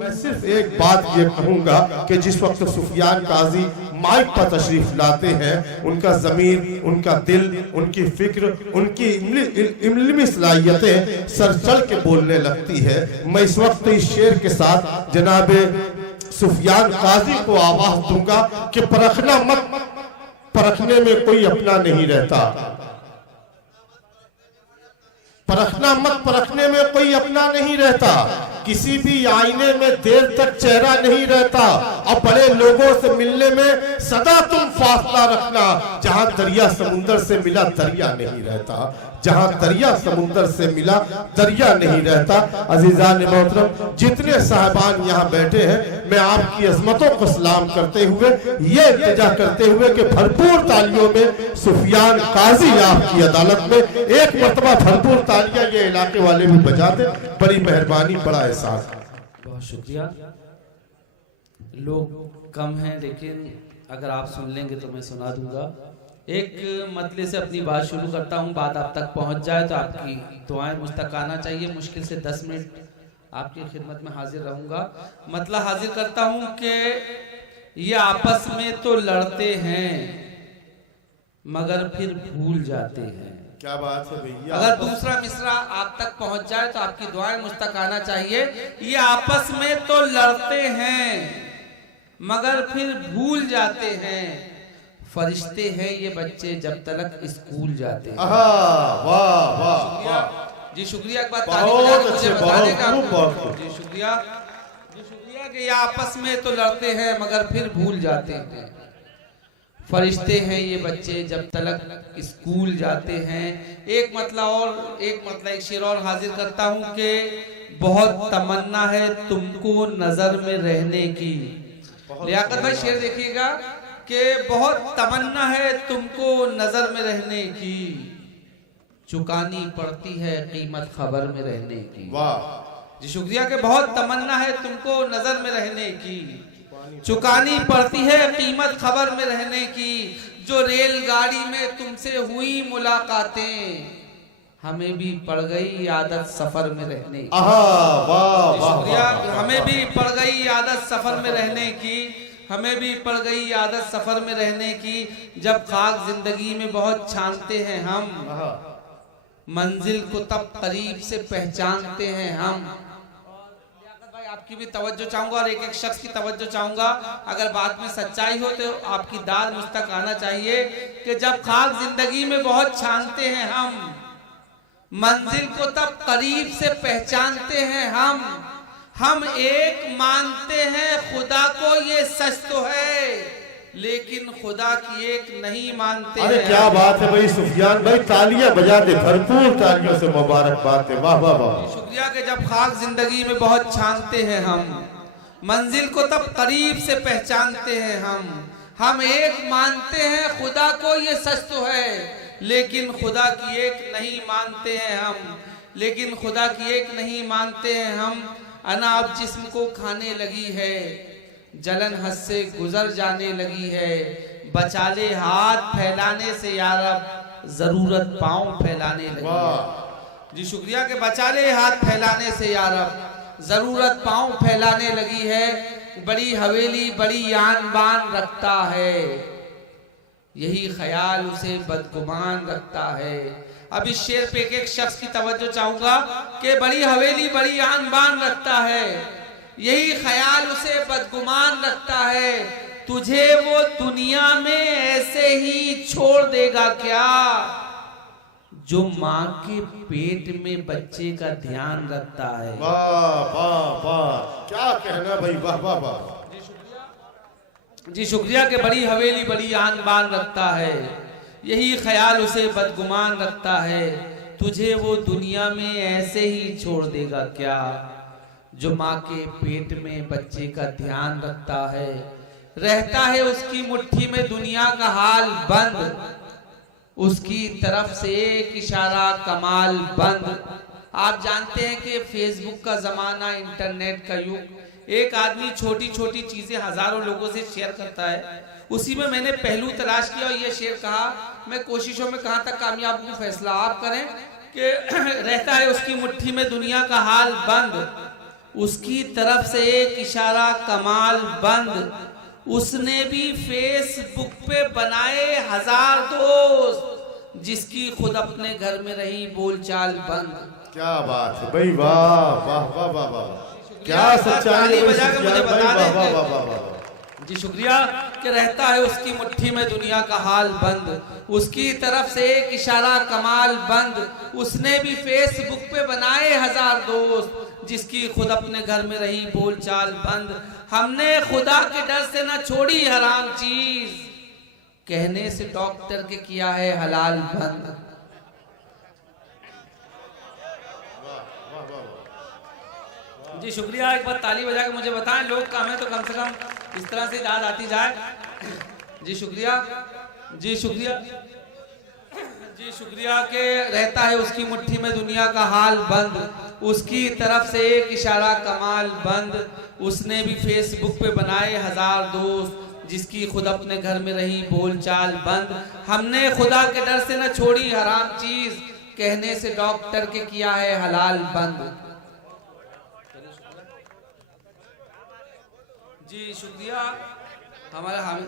मैं सिर्फ एक बात ये कहूंगा कि जिस वक्त सुफियान काजी माइक पर तशरीफ लाते हैं, उनका ज़मीर, उनका दिल, उनकी फिक्र, उनकी इल्मी सलाहियतें सर चढ़ के बोलने लगती है। मैं इस वक्त इस शेर के साथ जनाब सुफियान काजी को आवाज दूंगा कि परखना मत, परखने में कोई अपना नहीं रहता। परखना मत, परखने में कोई अपना नहीं रहता। किसी भी आईने में देर तक चेहरा नहीं रहता और बड़े लोगों से मिलने में सदा तुम फासला रखना। जहां दरिया समुंदर से मिला दरिया नहीं रहता, जहां दरिया समुंदर से मिला दरिया नहीं रहता। अजीजान मोहतरम, जितने साहबान यहाँ बैठे हैं, मैं आपकी अजमतों को सलाम करते हुए ये इल्तिजा करते हुए कि भरपूर तालियों में सुफियान काजी आपकी अदालत में एक मरतबा भरपूर तालियां ये इलाके वाले भी बजा दें। बड़ी मेहरबानी, बड़ा एहसास। बहुत शुक्रिया। लोग कम हैं, लेकिन अगर आप सुन लेंगे तो मैं सुना दूंगा। एक मतले से अपनी बात शुरू करता हूँ, बात आप तक पहुँच जाए तो आपकी दुआएं मुझ तक आना चाहिए। मुश्किल से 10 मिनट आपकी खिदमत में हाजिर रहूँगा। मतलब हाजिर करता हूँ कि ये आपस में तो लड़ते हैं मगर फिर भूल जाते हैं। क्या बात है भैया। अगर दूसरा मिसरा आप तक पहुंच जाए तो आपकी दुआएं मुझ तक आना चाहिए। ये आपस में तो लड़ते हैं मगर फिर भूल जाते हैं। फरिश्ते हैं ये बच्चे जब तक स्कूल जाते हैं। वाह वाह वाह जी शुक्रिया। एक बात बहुत अच्छे, जी शुक्रिया। जी शुक्रिया कि ये आपस में तो लड़ते हैं मगर फिर भूल जाते हैं। फरिश्ते हैं ये बच्चे जब तक स्कूल जाते हैं। एक मतलब शेर और हाजिर करता हूँ कि बहुत तमन्ना है तुमको नजर में रहने की। लियाकत भाई शेर देखिएगा कि बहुत तमन्ना है तुमको नजर में रहने की, चुकानी पड़ती है कीमत खबर में रहने की। वाह जी शुक्रिया कि बहुत तमन्ना है तुमको नजर में रहने की, चुकानी पड़ती है कीमत खबर में रहने की। जो रेलगाड़ी में तुमसे हुई मुलाकातें, हमें भी पड़ गई आदत सफर में रहने की। शुक्रिया। हमें भी पड़ गई आदत सफर में रहने की, हमें भी पड़ गई आदत सफर में रहने की। जब खाक जिंदगी में बहुत छानते हैं हम, मंजिल को तब करीब से पहचानते हैं हम। आपकी भी तवज्जो चाहूंगा और एक एक शख्स की तवज्जो चाहूंगा। अगर बात में सच्चाई हो तो आपकी दाद मुझ तक आना चाहिए कि जब खाक जिंदगी में बहुत छानते हैं हम, मंजिल को तब करीब से पहचानते हैं हम एक मानते हैं खुदा को, ये सच तो है, लेकिन खुदा की एक नहीं मानते। अरे क्या बात है भाई सुफियान भाई, तालियां बजा दे, भरपूर तालियों से मुबारकबाद है। वाह वाह वाह। शुक्रिया कि जब खाक जिंदगी में बहुत छानते हैं हम, मंजिल को तब करीब से पहचानते हैं हम एक मानते हैं खुदा को, ये सच तो है, लेकिन खुदा की एक नहीं मानते हैं लेकिन खुदा की एक नहीं मानते हैं हम। अनाब जिस्म को खाने लगी है, जलन हद से गुजर जाने लगी है। बचा ले हाथ फैलाने से यारब, जरूरत पांव फैलाने लगी है। जी शुक्रिया कि बचा ले हाथ फैलाने से यारब, जरूरत पांव फैलाने लगी है। बड़ी हवेली बड़ी आन बान रखता है, यही ख्याल उसे बदगुमान रखता है। अब इस शेर पे एक शख्स की तवज्जो चाहूंगा कि बड़ी हवेली बड़ी आन बान रखता है, यही ख्याल उसे बदगुमान रखता है। तुझे वो दुनिया में ऐसे ही छोड़ देगा क्या, जो माँ के पेट में बच्चे का ध्यान रखता है। वाह वाह वाह, क्या कहना भाई, वाह वाह वाह। जी शुक्रिया कि बड़ी हवेली बड़ी आन बान रखता है, यही ख्याल उसे बदगुमान रखता है। तुझे वो दुनिया में ऐसे ही छोड़ देगा क्या, जो माँ के पेट में बच्चे का ध्यान रखता है। रहता है उसकी मुट्ठी में दुनिया का हाल बंद, उसकी तरफ से एक इशारा कमाल बंद। आप जानते हैं कि फेसबुक का जमाना, इंटरनेट का युग, एक आदमी छोटी छोटी चीजें हजारों लोगों से शेयर करता है। उसी में मैंने पहलू तलाश किया और ये शेर कहा, मैं कोशिशों में कहां तक कामयाब हूं फैसला आप करें, कि रहता है उसकी मुट्ठी में दुनिया का हाल बंद, उसकी तरफ से एक इशारा कमाल बंद, उसने भी फेसबुक पे बनाए 1000 दोस्त, जिसकी खुद अपने घर में रही बोलचाल बंद। क्या बात है भाई, वाह वाह वाह वाह वाह, क्या सच्चाई है, बजा के मुझे बता वाह वाह वाह वाह वाह। जी शुक्रिया। कि रहता है उसकी मुट्ठी में दुनिया का हाल बंद, उसकी तरफ से एक इशारा कमाल बंद, उसने भी फेसबुक पे बनाए 1000 दोस्त, जिसकी खुद अपने घर में रही बोलचाल बंद। हमने खुदा के डर से न छोड़ी हराम चीज, कहने से डॉक्टर के किया है हलाल बंद। जी शुक्रिया। एक बार ताली बजा के मुझे बताएं, लोग कम है तो कम से कम इस तरह से याद आती जाए। जी शुक्रिया, जी शुक्रिया, जी शुक्रिया। के रहता है उसकी मुट्ठी में दुनिया का हाल बंद, उसकी तरफ से एक इशारा कमाल बंद, उसने भी फेसबुक पे बनाए 1000 दोस्त, जिसकी खुद अपने घर में रही बोलचाल बंद। हमने खुदा के डर से न छोड़ी हराम चीज, कहने से डॉक्टर के किया है हलाल बंद। जी शुक्रिया। हमारा हम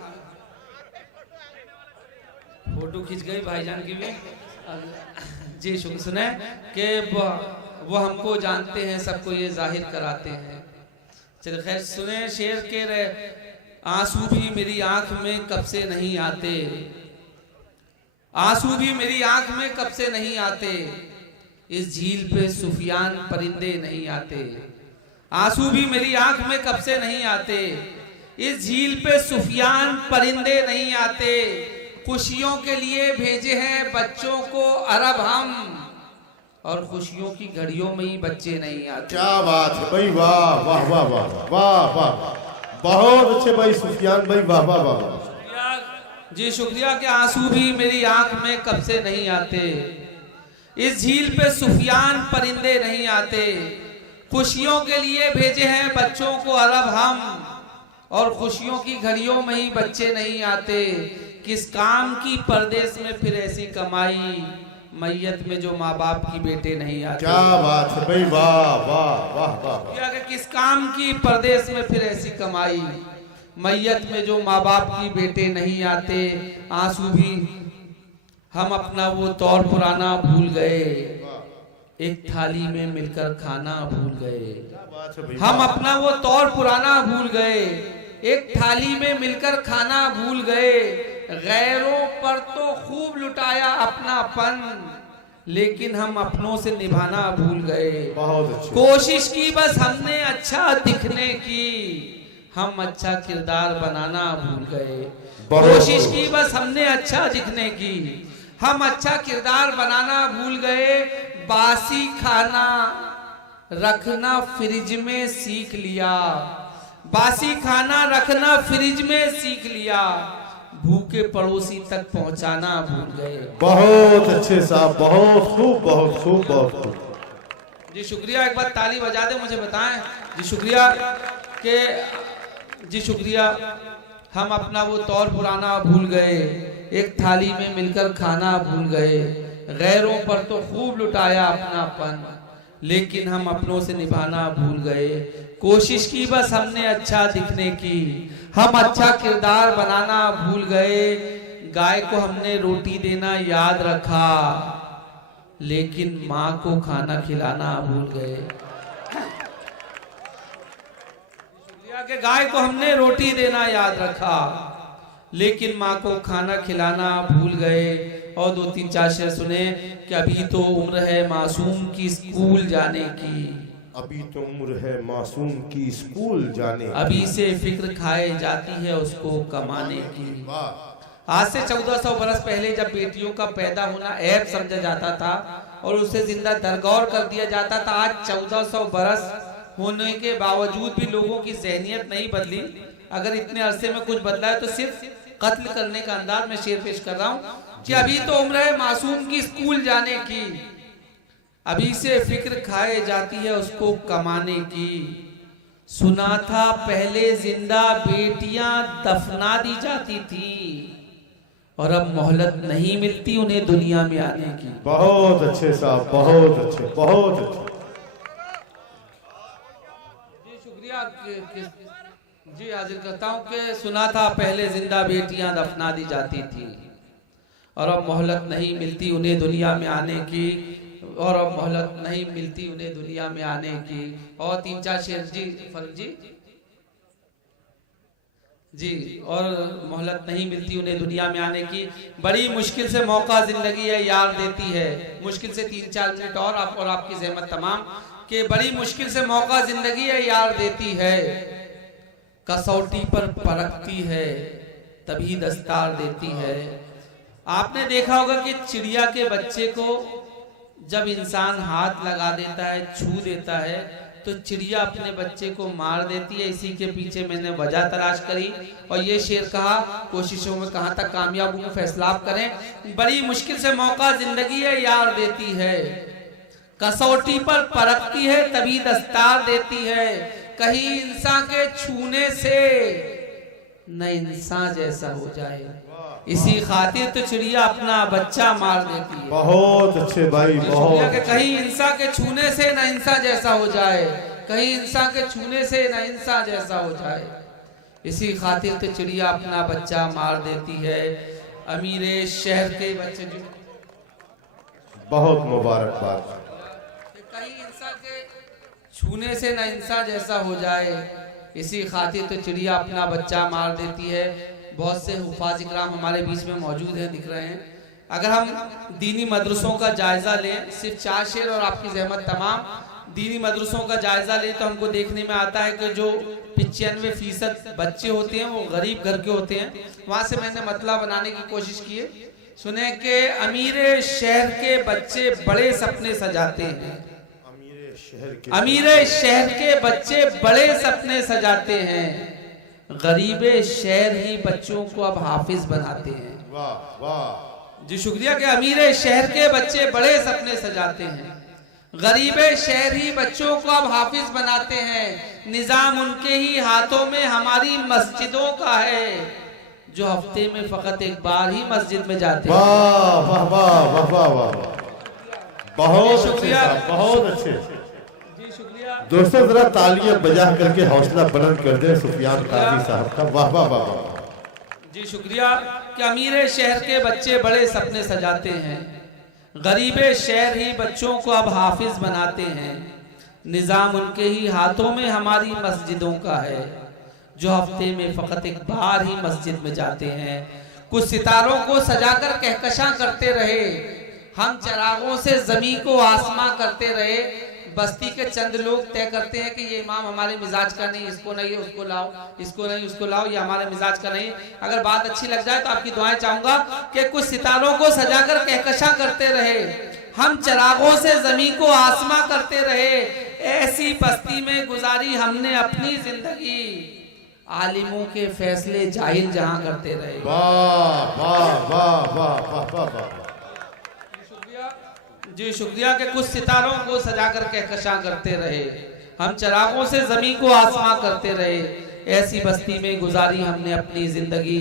फोटो खींच गई भाईजान की भी। जी शुक्र। सुने कि वो हमको जानते हैं, सबको ये जाहिर कराते हैं। चलिए खैर सुने शेर के, आंसू भी मेरी आंख में कब से नहीं आते, आंसू भी मेरी आंख में कब से नहीं आते, इस झील पे सुफियान परिंदे नहीं आते, आंसू भी मेरी आंख में कब से नहीं आते, इस झील पे सुफियान परिंदे नहीं आते, खुशियों के लिए भेजे हैं बच्चों को अरब हम, और खुशियों की घड़ियों में ही बच्चे नहीं आते। क्या बात है भाई, वाह वाह वाह वाह वाह वाह, बहुत अच्छे भाई सुफियान भाई, वाह वाह वाह। जी शुक्रिया। कि आंसू भी मेरी आंख में कब से नहीं आते, इस झील पे सुफियान परिंदे नहीं आते, खुशियों के लिए भेजे हैं बच्चों को अरब हम, और खुशियों की घड़ियों में ही बच्चे नहीं आते, किस काम की परदेश में फिर ऐसी कमाई, मैयत में जो माँ बाप की बेटे नहीं आते। क्या बात है भाई, वाह वाह वाह वाह। किस काम की परदेश में फिर ऐसी कमाई, मैयत में जो माँ बाप की बेटे नहीं आते, आंसू भी हम अपना वो तौर पुराना भूल गए, एक थाली में मिलकर खाना भूल गए, हम अपना वो तौर पुराना भूल गए, एक थाली में मिलकर खाना भूल गए, गैरों पर तो खूब लुटाया अपनापन, लेकिन हम अपनों से निभाना भूल गए। कोशिश की बस हमने अच्छा दिखने की, हम अच्छा किरदार बनाना भूल गए। कोशिश की बस हमने अच्छा दिखने की, हम अच्छा किरदार बनाना भूल गए, बासी खाना रखना फ्रिज में सीख लिया, बासी खाना रखना फ्रिज में सीख लिया, भूखे पड़ोसी तक पहुंचाना भूल गए। बहुत अच्छे साहब, बहुत खूब बहुत खूब बहुत खूब। जी शुक्रिया। एक बार ताली बजा दे मुझे बताएं। जी शुक्रिया। के जी शुक्रिया। हम अपना वो तौर पुराना भूल गए, एक थाली में मिलकर खाना भूल गए, गैरों पर तो खूब लुटाया अपनापन, लेकिन हम अपनों से निभाना भूल गए। कोशिश की बस हमने अच्छा दिखने की, हम अच्छा किरदार बनाना भूल गए, गाय को हमने रोटी देना याद रखा, लेकिन माँ को खाना खिलाना भूल गए। कि गाय को हमने रोटी देना याद रखा, लेकिन माँ को खाना खिलाना भूल गए। और 2-3-4 शेर सुने कि अभी तो उम्र है मासूम की स्कूल जाने की, अभी तो उम्र है मासूम की स्कूल जाने की, अभी से फिक्र खाए जाती है उसको कमाने की। आज से 1400 बरस पहले जब बेटियों का पैदा होना ऐब समझा जाता था और उसे जिंदा दरगौर कर दिया जाता था, आज 1400 बरस होने के बावजूद भी लोगों की ज़हनियत नहीं बदली। अगर इतने अरसे में कुछ बदला है तो सिर्फ कत्ल करने का अंदाज में शेर पेश कर रहा हूँ कि अभी तो उम्र है मासूम की स्कूल जाने की, अभी से फिक्र खाए जाती है उसको कमाने की। सुना था पहले जिंदा बेटियां दफना दी जाती थी और अब मोहलत नहीं मिलती उन्हें दुनिया में आने की। बहुत अच्छे साहब, बहुत अच्छे, बहुत अच्छे। जी शुक्रिया जी हाजिर करता हूँ कि सुना था पहले जिंदा बेटियां दफना दी जाती थी और अब मोहलत नहीं मिलती उन्हें दुनिया में आने की, और अब मोहलत नहीं मिलती उन्हें दुनिया में आने की। और 3-4 शेर जी फल जी और मोहलत नहीं मिलती उन्हें दुनिया में आने की। बड़ी मुश्किल से मौका जिंदगी है यार देती है। मुश्किल से 3-4 मिनट और आप और आपकी ज़हमत तमाम कि बड़ी मुश्किल से मौका जिंदगी है यार देती है, कसौटी पर परखती है तभी दस्तार देती है। आपने देखा होगा कि चिड़िया के बच्चे को जब इंसान हाथ लगा देता है, छू देता है, तो चिड़िया अपने बच्चे को मार देती है। इसी के पीछे मैंने वजह तलाश करी और ये शेर कहा, कोशिशों में कहां तक कामयाब हूं फैसला आप करें। बड़ी मुश्किल से मौका जिंदगी है यार देती है, कसौटी पर परखती है तभी दस्तार देती है। कहीं इंसान के छूने से न इंसान जैसा हो जाए, इसी खातिर तो चिड़िया अपना बच्चा मार देती है। बहुत अच्छे भाई, बहुत। कहीं इंसान के छूने से न इंसान जैसा हो जाए, कहीं इंसान के छूने से न इंसान जैसा हो जाए, इसी खातिर तो चिड़िया अपना बच्चा मार देती है। अमीर शहर के बच्चे बहुत मुबारकबाद। कहीं इंसान के छूने से न इंसान जैसा हो जाए, इसी खातिर तो चिड़िया अपना बच्चा मार देती है। बहुत से हुफ़ाज़ इकराम हमारे बीच में मौजूद हैं, दिख रहे हैं। अगर हम दीनी मदरसों का जायज़ा लें, सिर्फ 4 शेर और आपकी ज़हमत तमाम दीनी मदरसों का जायज़ा लें तो हमको देखने में आता है कि जो 95% बच्चे होते हैं वो गरीब घर के होते हैं। वहाँ से मैंने मतलब बनाने की कोशिश की है। सुने कि अमीर शहर के बच्चे बड़े सपने सजाते हैं, अमीर शहर के बच्चे बड़े सपने सजाते हैं, गरीब शहर ही बच्चों को अब हाफिज बनाते हैं। वाह वाह जी शुक्रिया कि अमीर शहर के बच्चे बड़े सपने सजाते हैं, गरीब शहर ही बच्चों को अब हाफिज बनाते हैं। निजाम उनके ही हाथों में हमारी मस्जिदों का है, जो हफ्ते में फकत एक बार ही मस्जिद में जाते हैं। वाह वाह वाह वाह वाह वाह, बहुत शुक्रिया, बहुत अच्छे। दोस्तों जरा तालियां बजा करके हौसला बुलंद कर दे सुफियान काजी साहब का। वाह वाह वाह वाह जी शुक्रिया कि अमीर शहर के बच्चे बड़े सपने सजाते हैं, गरीब शहर ही बच्चों को अब हाफिज बनाते हैं। निजाम उनके ही हाथों में हमारी मस्जिदों का है, जो हफ्ते में फकत एक बार ही मस्जिद में जाते हैं। कुछ सितारों को सजाकर कहकशां करते रहे, हम चरागों से जमीन को आसमां करते रहे। बस्ती के चंद लोग तय करते हैं कि ये इमाम हमारे मिजाज का नहीं, इसको नहीं उसको लाओ, इसको नहीं उसको लाओ, ये हमारे मिजाज का नहीं। अगर बात अच्छी लग जाए तो आपकी दुआएं चाहूंगा कि कुछ सितारों को सजाकर कहकशां करते रहे, हम चरागों से जमीन को आसमां करते रहे। ऐसी बस्ती में गुजारी हमने अपनी जिंदगी, आलिमों के फैसले जाहिल जहां करते रहे। वाह वाह वाह वाह वाह वाह। जी शुक्रिया कि कुछ सितारों को सजाकर कहकशां करते रहे, हम चरागों से जमीन को आसमां करते रहे। ऐसी बस्ती में गुजारी हमने अपनी जिंदगी,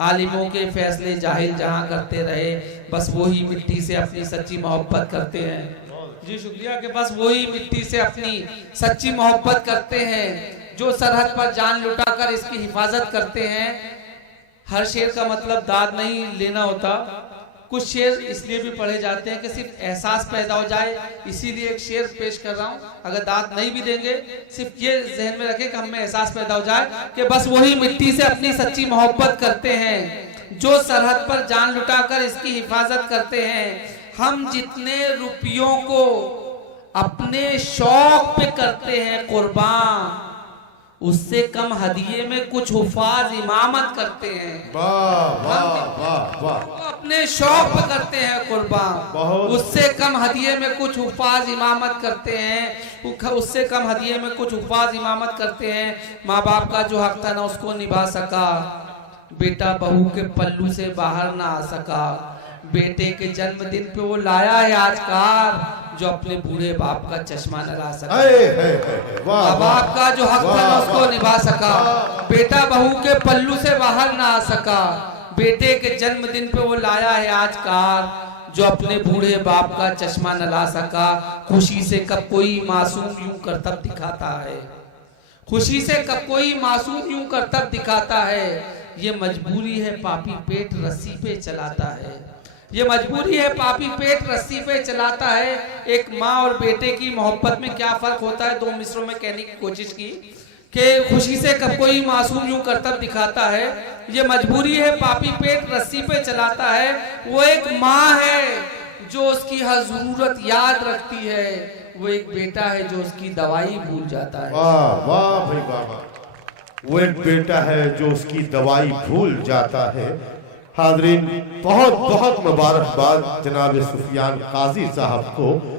आलिमों के फैसले जाहिल जहां करते रहे। बस वही मिट्टी से अपनी सच्ची मोहब्बत करते हैं। जी शुक्रिया कि बस वही मिट्टी से अपनी सच्ची मोहब्बत करते हैं, जो सरहद पर जान लुटाकर इसकी हिफाजत करते हैं। हर शेर का मतलब दाद नहीं लेना होता, कुछ शेर इसलिए भी पढ़े जाते हैं कि सिर्फ एहसास पैदा हो जाए, इसीलिए एक शेर पेश कर रहा हूँ। अगर दाद नहीं भी देंगे, सिर्फ ये जहन में रखें कि हमें एहसास पैदा हो जाए कि बस वही मिट्टी से अपनी सच्ची मोहब्बत करते हैं, जो सरहद पर जान लुटाकर इसकी हिफाजत करते हैं। हम जितने रुपयों को अपने शौक पे करते हैं कुर्बान, उससे कम हदिये में कुछ हुफाज इमामत करते हैं। वाह वाह वाह वाह। अपने शौक पे करते हैं कुर्बान, उससे कम हदिये में कुछ हुफाज इमामत करते हैं, उससे कम हदिये में कुछ हुफाज इमामत करते हैं। माँ बाप का जो हक था ना उसको निभा सका, बेटा बहू के पल्लू से बाहर ना आ सका। बेटे के जन्मदिन पे वो लाया है आज कार, जो अपने बूढ़े बाप का चश्मा न ला सका, वाह माँ बाप का जो हक था न उसको निभा सका, बेटा बहू के पल्लू से बाहर ना आ सका, बेटे के जन्मदिन पे वो लाया है आज कार, जो अपने बूढ़े बाप का चश्मा न ला सका। खुशी से कब कोई मासूम यूं करतब दिखाता है, खुशी से कब कोई मासूम यूं करतब दिखाता है, ये मजबूरी है पापी पेट रस्सी पे चलाता है, ये मजबूरी है पापी पेट रस्सी पे चलाता है। एक माँ और बेटे की मोहब्बत में क्या फर्क होता है, दो मिसरों में कहने की कोशिश की कि खुशी से कब कोई मासूम यूं करतब दिखाता है, ये मजबूरी है पापी पेट रस्सी पे चलाता है। वो एक माँ है जो उसकी हर जरूरत याद रखती है, वो एक बेटा है जो उसकी दवाई भूल जाता है। वाह वाह भाई वाह, वो एक बेटा है जो उसकी दवाई भूल जाता है। हाज़रीन, बहुत बहुत मुबारकबाद जनाब सुफियान काजी साहब को।